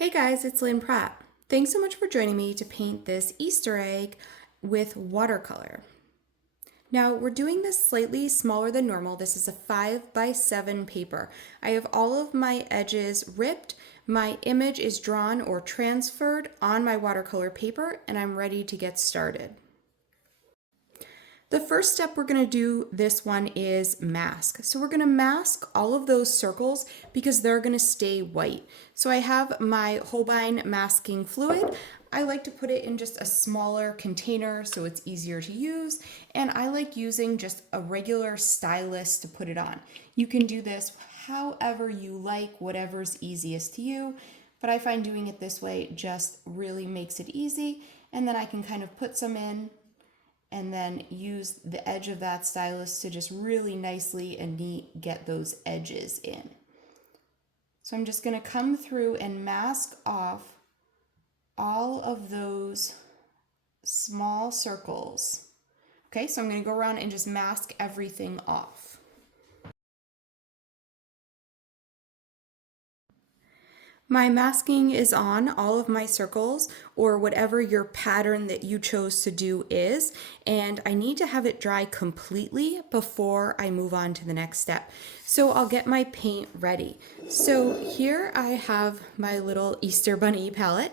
Hey guys, it's Lynn Pratt. Thanks so much for joining me to paint this Easter egg with watercolor. Now we're doing this slightly smaller than normal. This is a 5x7 paper. I have all of my edges ripped. My image is drawn or transferred on my watercolor paper and I'm ready to get started. The first step we're going to do this one is mask. So we're going to mask all of those circles because they're going to stay white. So I have my Holbein masking fluid. I like to put it in just a smaller container so it's easier to use, and I like using just a regular stylus to put it on. You can do this however you like, whatever's easiest to you, but I find doing it this way just really makes it easy, and then I can kind of put some in and then use the edge of that stylus to just really nicely and neat get those edges in. So I'm just going to come through and mask off all of those small circles. Okay, so I'm going to go around and just mask everything off. My masking is on all of my circles or whatever your pattern that you chose to do is, and I need to have it dry completely before I move on to the next step. So I'll get my paint ready. So here I have my little Easter Bunny palette,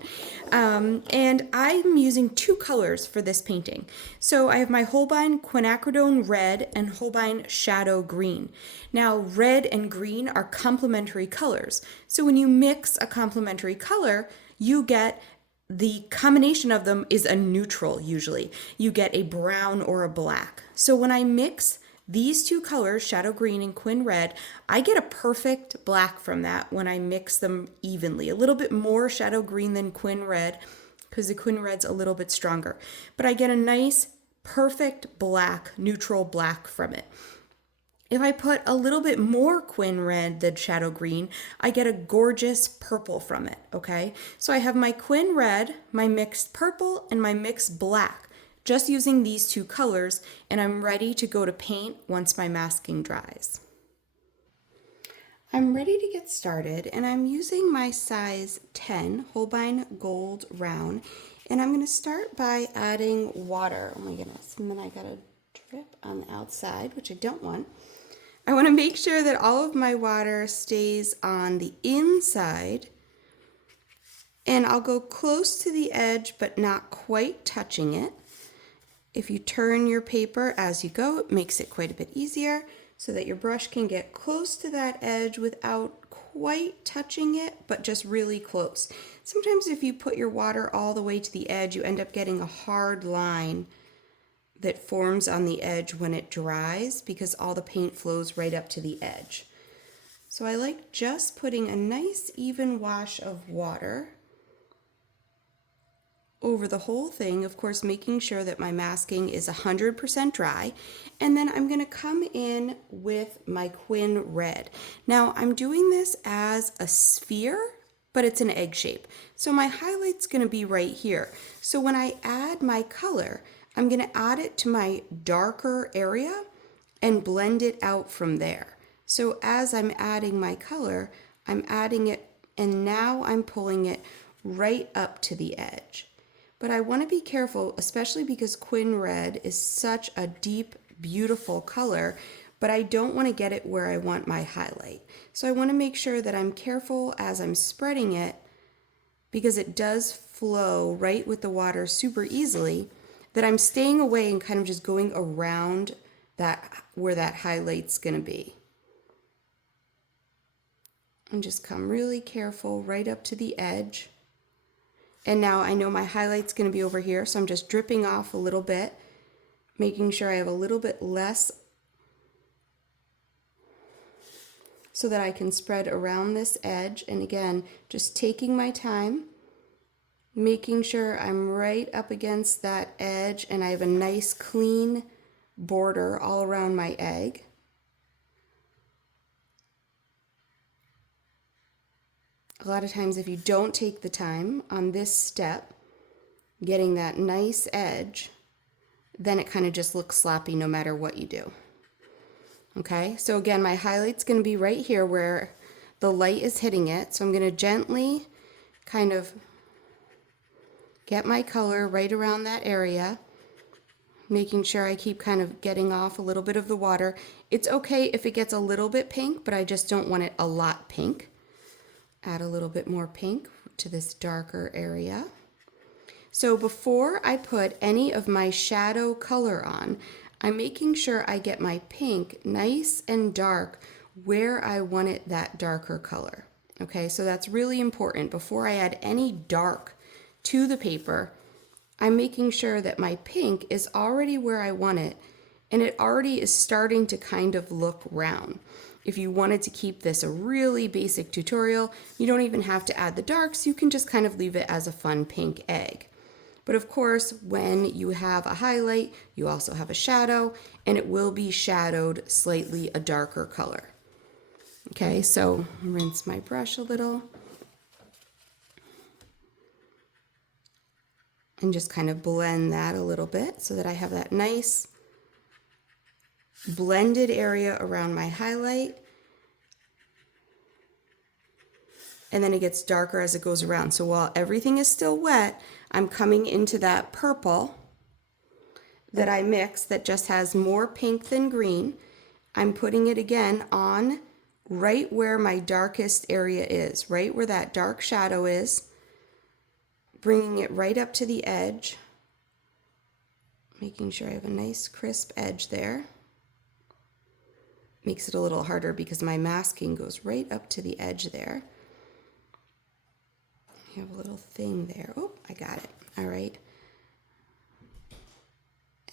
and I'm using two colors for this painting. So I have my Holbein Quinacridone Red and Holbein Shadow Green. Now red and green are complementary colors. So when you mix a complementary color, you get the combination of them is a neutral usually. You get a brown or a black. So when I mix these two colors, Shadow Green and Quin Red, I get a perfect black from that when I mix them evenly. A little bit more Shadow Green than Quin Red because the Quin Red's a little bit stronger. But I get a nice, perfect black, neutral black from it. If I put a little bit more Quin Red than Shadow Green, I get a gorgeous purple from it, okay? So I have my Quin Red, my mixed purple, and my mixed black, just using these two colors, and I'm ready to go to paint once my masking dries. I'm ready to get started, and I'm using my size 10 Holbein Gold Round, and I'm going to start by adding water. Oh my goodness, and then I got a drip on the outside, which I don't want. I want to make sure that all of my water stays on the inside, and I'll go close to the edge but not quite touching it. If you turn your paper as you go, it makes it quite a bit easier so that your brush can get close to that edge without quite touching it, but just really close. Sometimes if you put your water all the way to the edge, you end up getting a hard line that forms on the edge when it dries because all the paint flows right up to the edge. So I like just putting a nice even wash of water over the whole thing, of course making sure that my masking is 100% dry, and then I'm going to come in with my Quin Red. Now I'm doing this as a sphere, but it's an egg shape. So my highlight's going to be right here. So when I add my color, I'm going to add it to my darker area and blend it out from there. So as I'm adding my color, I'm adding it, and now I'm pulling it right up to the edge. But I want to be careful, especially because Quin Red is such a deep, beautiful color, but I don't want to get it where I want my highlight. So I want to make sure that I'm careful as I'm spreading it, because it does flow right with the water super easily, that I'm staying away and kind of just going around that where that highlight's going to be. And just come really careful right up to the edge. And now I know my highlight's going to be over here, so I'm just dripping off a little bit, making sure I have a little bit less so that I can spread around this edge. And again, just taking my time, making sure I'm right up against that edge and I have a nice clean border all around my egg. A lot of times if you don't take the time on this step, getting that nice edge, then it kind of just looks sloppy no matter what you do. Okay, so again, my highlight's going to be right here where the light is hitting it. So I'm going to gently kind of get my color right around that area, making sure I keep kind of getting off a little bit of the water. It's okay if it gets a little bit pink, but I just don't want it a lot pink. Add a little bit more pink to this darker area. So before I put any of my shadow color on, I'm making sure I get my pink nice and dark where I want it that darker color. Okay, so that's really important. Before I add any dark to the paper, I'm making sure that my pink is already where I want it, and it already is starting to kind of look round. If you wanted to keep this a really basic tutorial, you don't even have to add the darks, you can just kind of leave it as a fun pink egg. But of course, when you have a highlight, you also have a shadow, and it will be shadowed slightly a darker color. Okay, so rinse my brush a little. And just kind of blend that a little bit so that I have that nice blended area around my highlight. And then it gets darker as it goes around. So while everything is still wet, I'm coming into that purple that I mixed that just has more pink than green. I'm putting it again on right where my darkest area is, right where that dark shadow is, bringing it right up to the edge, making sure I have a nice crisp edge there. Makes it a little harder because my masking goes right up to the edge there. I have a little thing there. Oh, I got it. All right.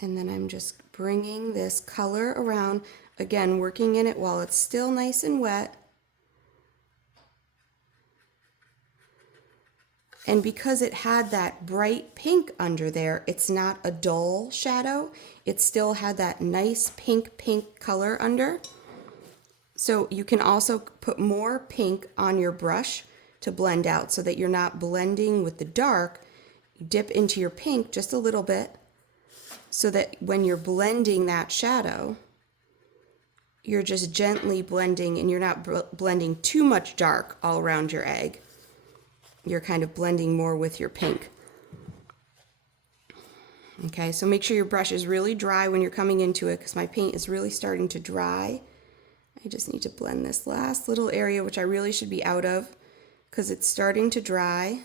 And then I'm just bringing this color around, again, working in it while it's still nice and wet. And because it had that bright pink under there, it's not a dull shadow. It still had that nice pink color under. So you can also put more pink on your brush to blend out so that you're not blending with the dark. You dip into your pink just a little bit so that when you're blending that shadow, you're just gently blending and you're not blending too much dark all around your egg. You're kind of blending more with your pink. Okay, so make sure your brush is really dry when you're coming into it because my paint is really starting to dry. I just need to blend this last little area, which I really should be out of because it's starting to dry.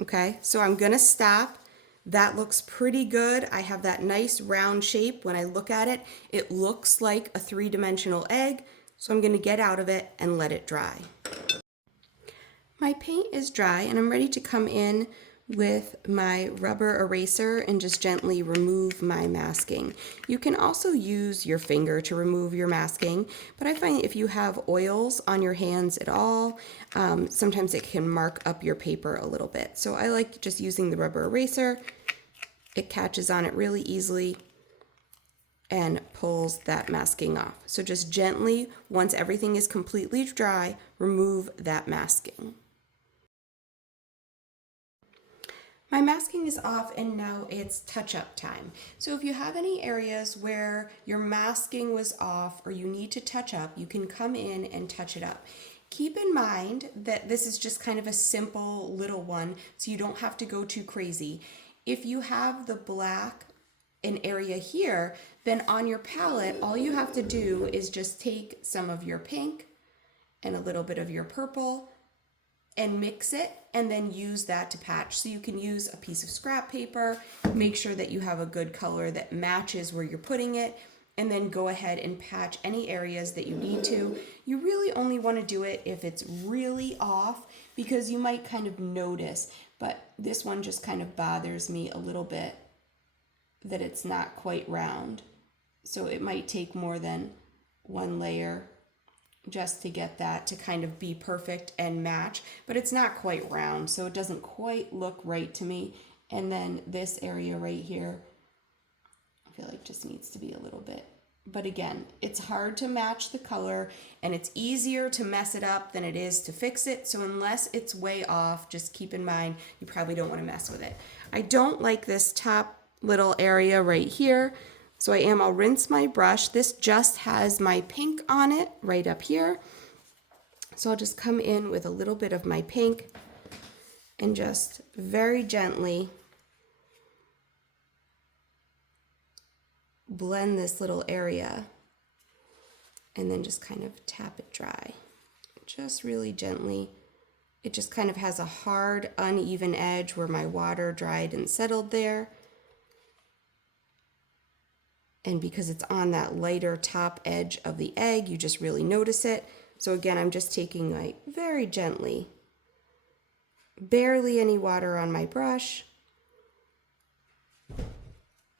Okay, so I'm gonna stop. That looks pretty good. I have that nice round shape. When I look at it, it looks like a three-dimensional egg. So I'm gonna get out of it and let it dry. My paint is dry and I'm ready to come in with my rubber eraser and just gently remove my masking. You can also use your finger to remove your masking, but I find if you have oils on your hands at all, sometimes it can mark up your paper a little bit. So I like just using the rubber eraser. It catches on it really easily and pulls that masking off. So just gently, once everything is completely dry, remove that masking. My masking is off and now it's touch-up time. So if you have any areas where your masking was off or you need to touch up, you can come in and touch it up. Keep in mind that this is just kind of a simple little one, so you don't have to go too crazy. If you have the black an area here, then on your palette, all you have to do is just take some of your pink and a little bit of your purple and mix it and then use that to patch. So you can use a piece of scrap paper, make sure that you have a good color that matches where you're putting it, and then go ahead and patch any areas that you need to. You really only want to do it if it's really off because you might kind of notice, but this one just kind of bothers me a little bit that it's not quite round. So it might take more than one layer just to get that to kind of be perfect and match, but it's not quite round, so it doesn't quite look right to me. And then this area right here, I feel like just needs to be a little bit. But again, it's hard to match the color and it's easier to mess it up than it is to fix it. So unless it's way off, just keep in mind, you probably don't want to mess with it. I don't like this top little area right here. So I'll rinse my brush. This just has my pink on it right up here. So I'll just come in with a little bit of my pink and just very gently blend this little area and then just kind of tap it dry. Just really gently. It just kind of has a hard, uneven edge where my water dried and settled there. And because it's on that lighter top edge of the egg, you just really notice it. So again, I'm just taking like very gently, barely any water on my brush,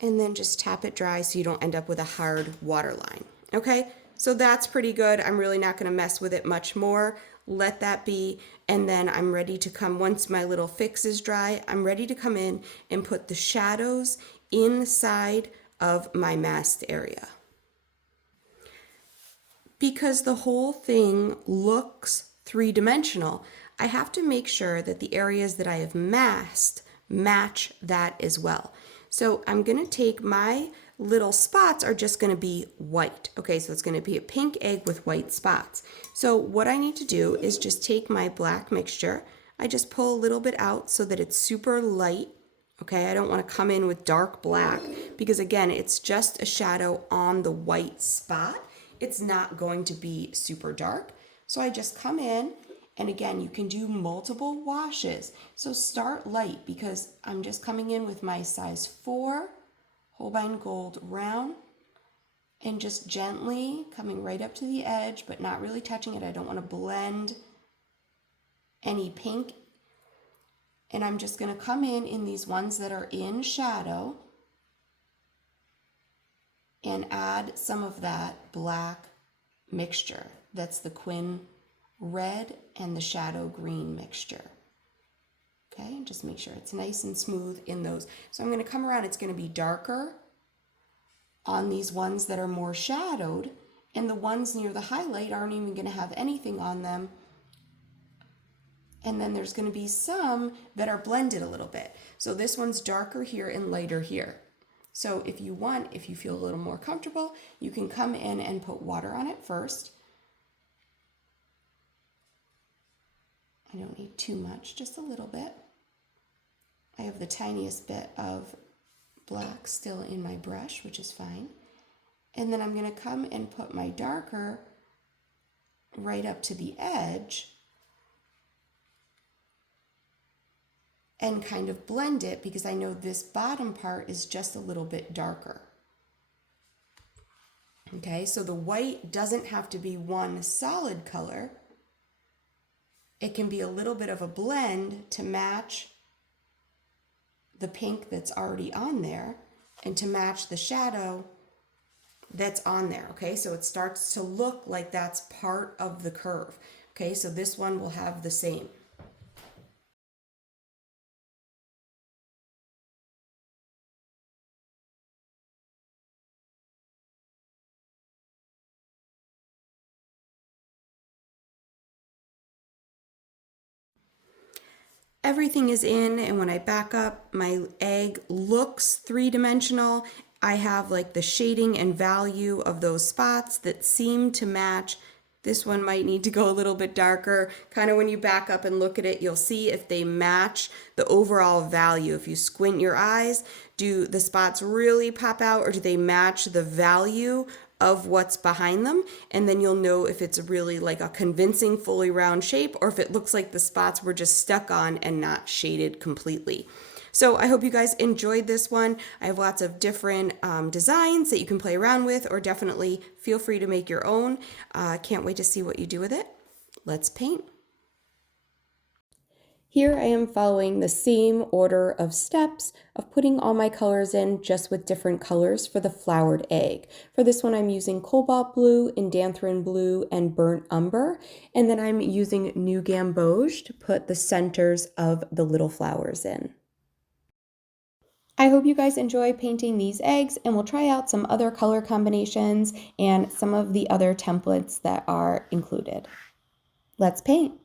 and then just tap it dry so you don't end up with a hard water line. Okay, so that's pretty good. I'm really not gonna mess with it much more. Let that be, and then I'm ready to come, once my little fix is dry, I'm ready to come in and put the shadows inside of my masked area. Because the whole thing looks three-dimensional, I have to make sure that the areas that I have masked match that as well. So I'm gonna take my little spots are just gonna be white. Okay, so it's gonna be a pink egg with white spots. So what I need to do is just take my black mixture. I just pull a little bit out so that it's super light. Okay, I don't wanna come in with dark black because again, it's just a shadow on the white spot. It's not going to be super dark. So I just come in, and again, you can do multiple washes. So start light because I'm just coming in with my size 4 Holbein Gold round and just gently coming right up to the edge, but not really touching it. I don't want to blend any pink. And I'm just going to come in these ones that are in shadow and add some of that black mixture. That's the Quin red and the shadow green mixture. Okay, and just make sure it's nice and smooth in those. So I'm going to come around, it's going to be darker on these ones that are more shadowed, and the ones near the highlight aren't even going to have anything on them. And then there's going to be some that are blended a little bit. So this one's darker here and lighter here. So if you want, if you feel a little more comfortable, you can come in and put water on it first. I don't need too much, just a little bit. I have the tiniest bit of black still in my brush, which is fine. And then I'm going to come and put my darker right up to the edge and kind of blend it because I know this bottom part is just a little bit darker. Okay, so the white doesn't have to be one solid color. It can be a little bit of a blend to match the pink that's already on there and to match the shadow that's on there. Okay, so it starts to look like that's part of the curve. Okay, so this one will have the same. Everything is in, and when I back up, my egg looks three-dimensional. I have like the shading and value of those spots that seem to match. This one might need to go a little bit darker. Kind of when you back up and look at it, you'll see if they match the overall value. If you squint your eyes, do the spots really pop out or do they match the value of what's behind them? And then you'll know if it's really like a convincing fully round shape or if it looks like the spots were just stuck on and not shaded completely. So I hope you guys enjoyed this one. I have lots of different designs that you can play around with, or definitely feel free to make your own. Can't wait to see what you do with it. Let's paint. Here I am following the same order of steps of putting all my colors in, just with different colors for the flowered egg. For this one I'm using cobalt blue, indanthrone blue, and burnt umber. And then I'm using new gamboge to put the centers of the little flowers in. I hope you guys enjoy painting these eggs, and we'll try out some other color combinations and some of the other templates that are included. Let's paint.